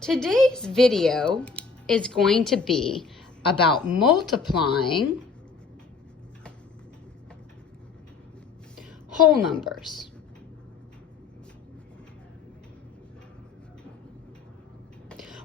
Today's video is going to be about multiplying whole numbers.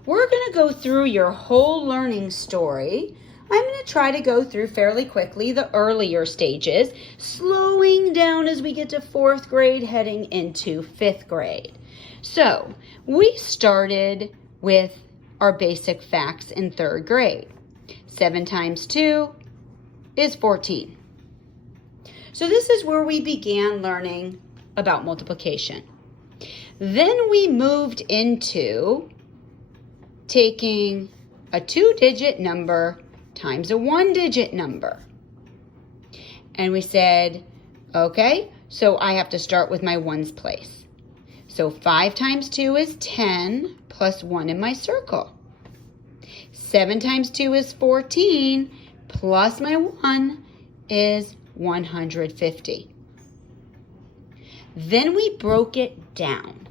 We're going to go through your whole learning story. I'm going to try to go through fairly quickly the earlier stages, slowing down as we get to 4th grade, heading into 5th grade. So, we started with our basic facts in 3rd grade. 7 times 2 is 14. So this is where we began learning about multiplication. Then we moved into taking a 2-digit number times a 1-digit number. And we said, okay, so I have to start with my ones place. So 5 times 2 is 10 plus 1 in my circle. 7 times 2 is 14 plus my 1 is 150. Then we broke it down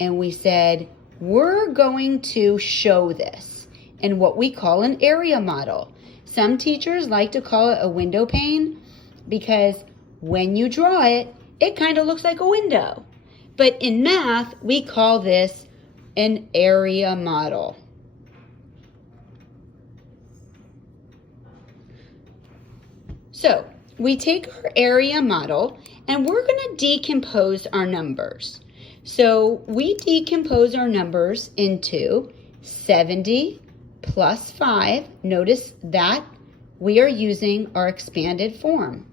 and we said, we're going to show this in what we call an area model. Some teachers like to call it a window pane because when you draw it, it kind of looks like a window. But in math, we call this an area model. So we take our area model and we're going to decompose our numbers. So we decompose our numbers into 70 plus 5. Notice that we are using our expanded form.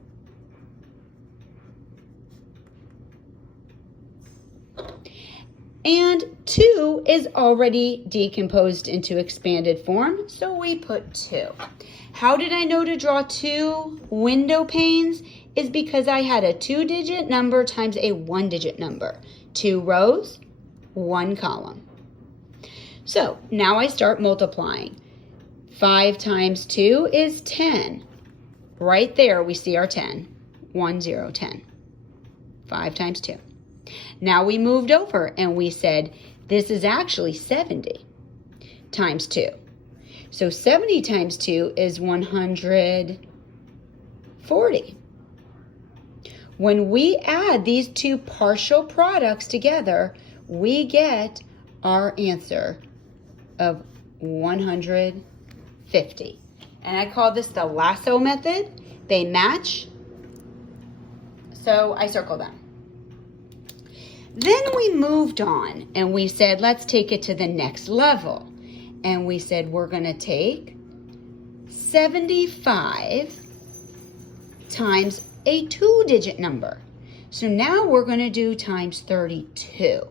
And 2 is already decomposed into expanded form, so we put 2. How did I know to draw 2 window panes? Is because I had a 2-digit number times a 1-digit number. 2 rows, 1 column. So now I start multiplying. 5 times 2 is 10. Right there we see our 10. 1, 0, 10. 5 times 2. Now we moved over and we said this is actually 70 times 2. So 70 times 2 is 140. When we add these two partial products together, we get our answer of 150. And I call this the lasso method. They match, so I circle them. Then we moved on and we said, let's take it to the next level. And we said, we're going to take 75 times a 2-digit number. So now we're going to do times 32.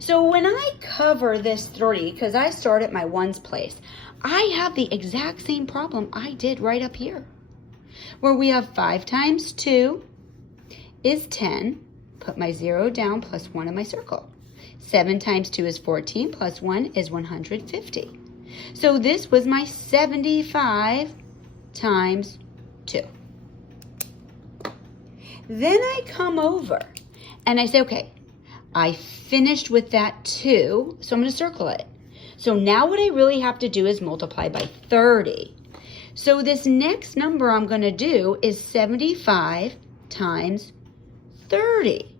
So when I cover this 30, because I start at my ones place, I have the exact same problem I did right up here, where we have 5 times 2 is 10. Put my 0 down plus 1 in my circle. 7 times 2 is 14 plus 1 is 150. So this was my 75 times 2. Then I come over and I say, okay, I finished with that 2, so I'm going to circle it. So now what I really have to do is multiply by 30. So this next number I'm going to do is 75 times 30.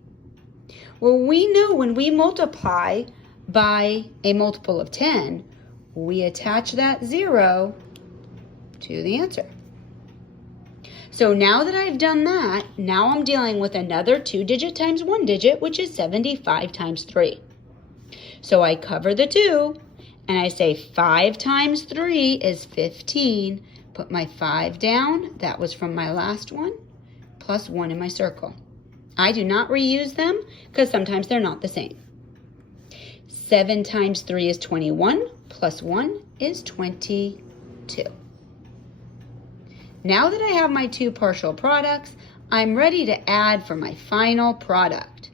Well, we know when we multiply by a multiple of 10, we attach that 0 to the answer. So now that I've done that, now I'm dealing with another 2-digit times 1-digit, which is 75 times 3. So I cover the 2, and I say 5 times 3 is 15. Put my 5 down, that was from my last one, plus 1 in my circle. I do not reuse them because sometimes they're not the same. 7 times 3 is 21, plus 1 is 22. Now that I have my 2 partial products, I'm ready to add for my final product.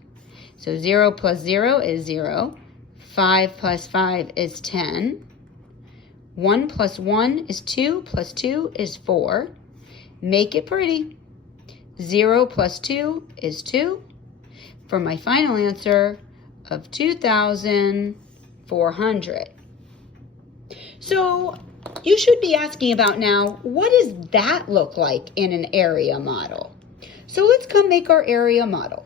So 0 plus 0 is 0. 5 plus 5 is 10. 1 plus 1 is 2, plus 2 is 4. Make it pretty. 0 plus 2 is 2 for my final answer of 2,000 400. So you should be asking about now, what does that look like in an area model? So let's come make our area model.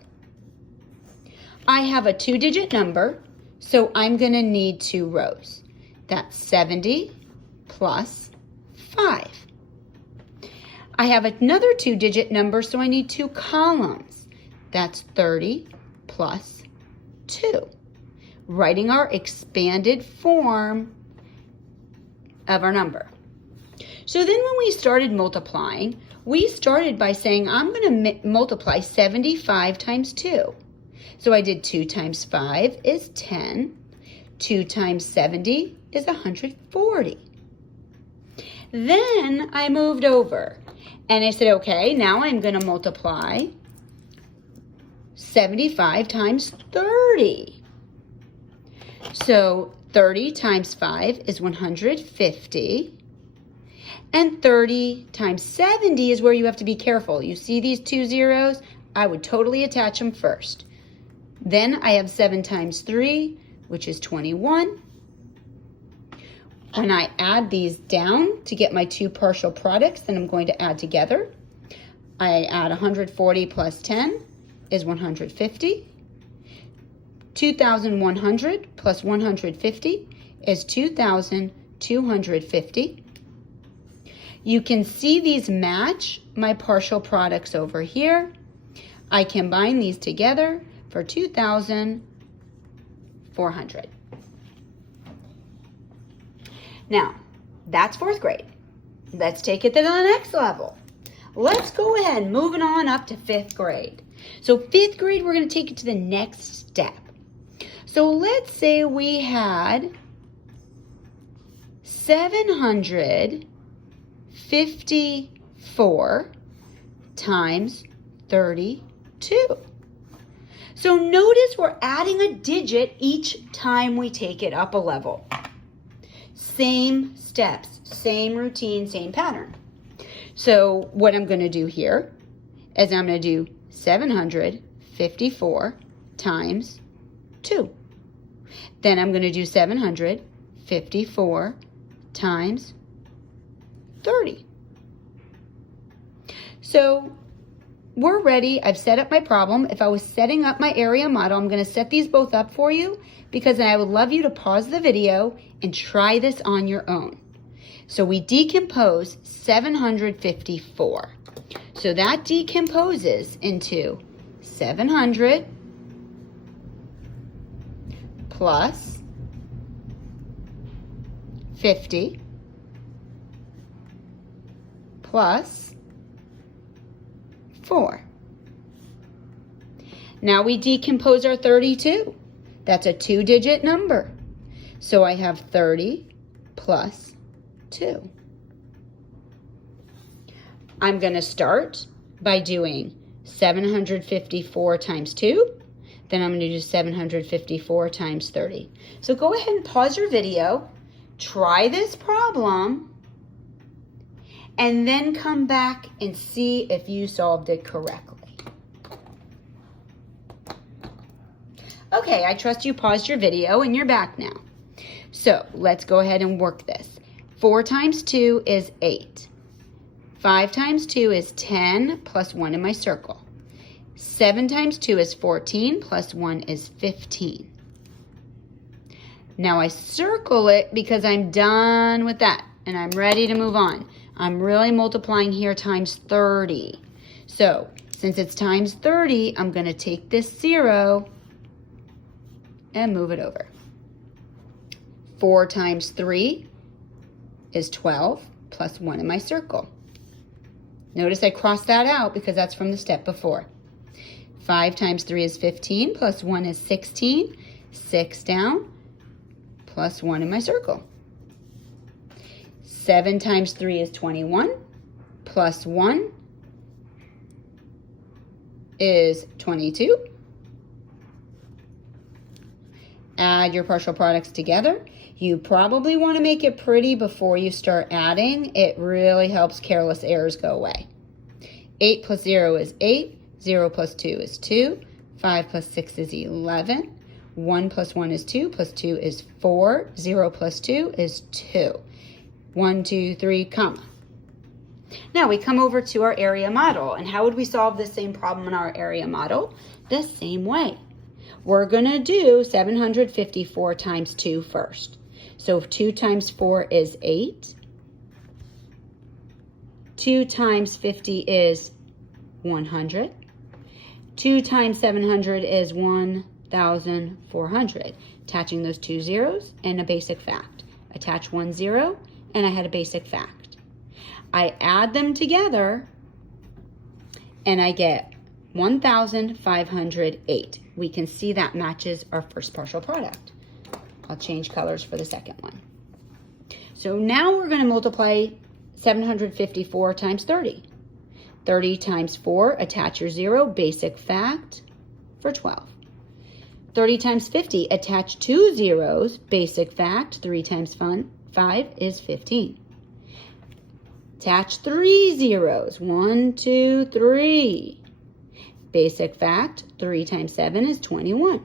I have a 2-digit number, so I'm going to need 2 rows. That's 70 plus 5. I have another 2-digit number, so I need 2 columns. That's 30 plus 2. Writing our expanded form of our number. So then when we started multiplying, we started by saying, I'm going to multiply 75 times 2. So I did 2 times 5 is 10. 2 times 70 is 140. Then I moved over and I said, okay, now I'm going to multiply 75 times 30. So 30 times 5 is 150. And 30 times 70 is where you have to be careful. You see these 2 zeros? I would totally attach them first. Then I have 7 times 3, which is 21. When I add these down to get my 2 partial products that I'm going to add together, I add 140 plus 10 is 150. 2,100 plus 150 is 2,250. You can see these match my partial products over here. I combine these together for 2,400. Now, that's 4th grade. Let's take it to the next level. Let's go ahead, moving on up to 5th grade. So 5th grade, we're going to take it to the next step. So let's say we had 754 times 32. So notice we're adding a digit each time we take it up a level. Same steps, same routine, same pattern. So what I'm going to do here is I'm going to do 754 times 2. Then I'm going to do 754 times 30. So we're ready. I've set up my problem. If I was setting up my area model, I'm going to set these both up for you because I would love you to pause the video and try this on your own. So we decompose 754. So that decomposes into 700 plus 50 plus 4. Now we decompose our 32. That's a 2-digit number. So I have 30 plus 2. I'm going to start by doing 754 times 2. Then I'm going to do 754 times 30. So go ahead and pause your video, try this problem, and then come back and see if you solved it correctly. Okay, I trust you paused your video and you're back now. So let's go ahead and work this. 4 times 2 is 8. 5 times 2 is 10 plus 1 in my circle. 7 times 2 is 14 plus 1 is 15. Now I circle it because I'm done with that and I'm ready to move on. I'm really multiplying here times 30. So since it's times 30, I'm going to take this 0 and move it over. 4 times 3 is 12 plus 1 in my circle. Notice I crossed that out because that's from the step before. 5 times 3 is 15 plus 1 is 16. 6 down plus 1 in my circle. 7 times 3 is 21 plus 1 is 22. Add your partial products together. You probably want to make it pretty before you start adding. It really helps careless errors go away. 8 plus 0 is 8. 0 plus 2 is 2. 5 plus 6 is 11. 1 plus 1 is 2, plus 2 is 4. 0 plus 2 is 2. 1, 2, 3, comma. Now we come over to our area model. And how would we solve this same problem in our area model? The same way. We're going to do 754 times 2 first. So 2 times 4 is 8. 2 times 50 is 100. 2 times 700 is 1,400. Attaching those 2 zeros and a basic fact. Attach 1 0 and I had a basic fact. I add them together and I get 1,508. We can see that matches our first partial product. I'll change colors for the second one. So now we're going to multiply 754 times 30. 30 times 4, attach your 0, basic fact, for 12. 30 times 50, attach 2 zeros, basic fact, 3 times 5 is 15. Attach 3 zeros, 1, 2, 3. Basic fact, 3 times 7 is 21.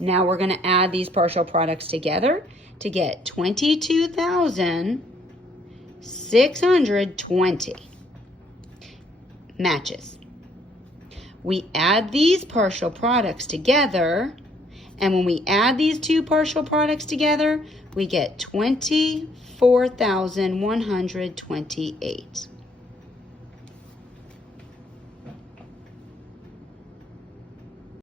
Now we're going to add these partial products together to get 22,620. Matches. We add these partial products together, and when we add these two partial products together, we get 24,128.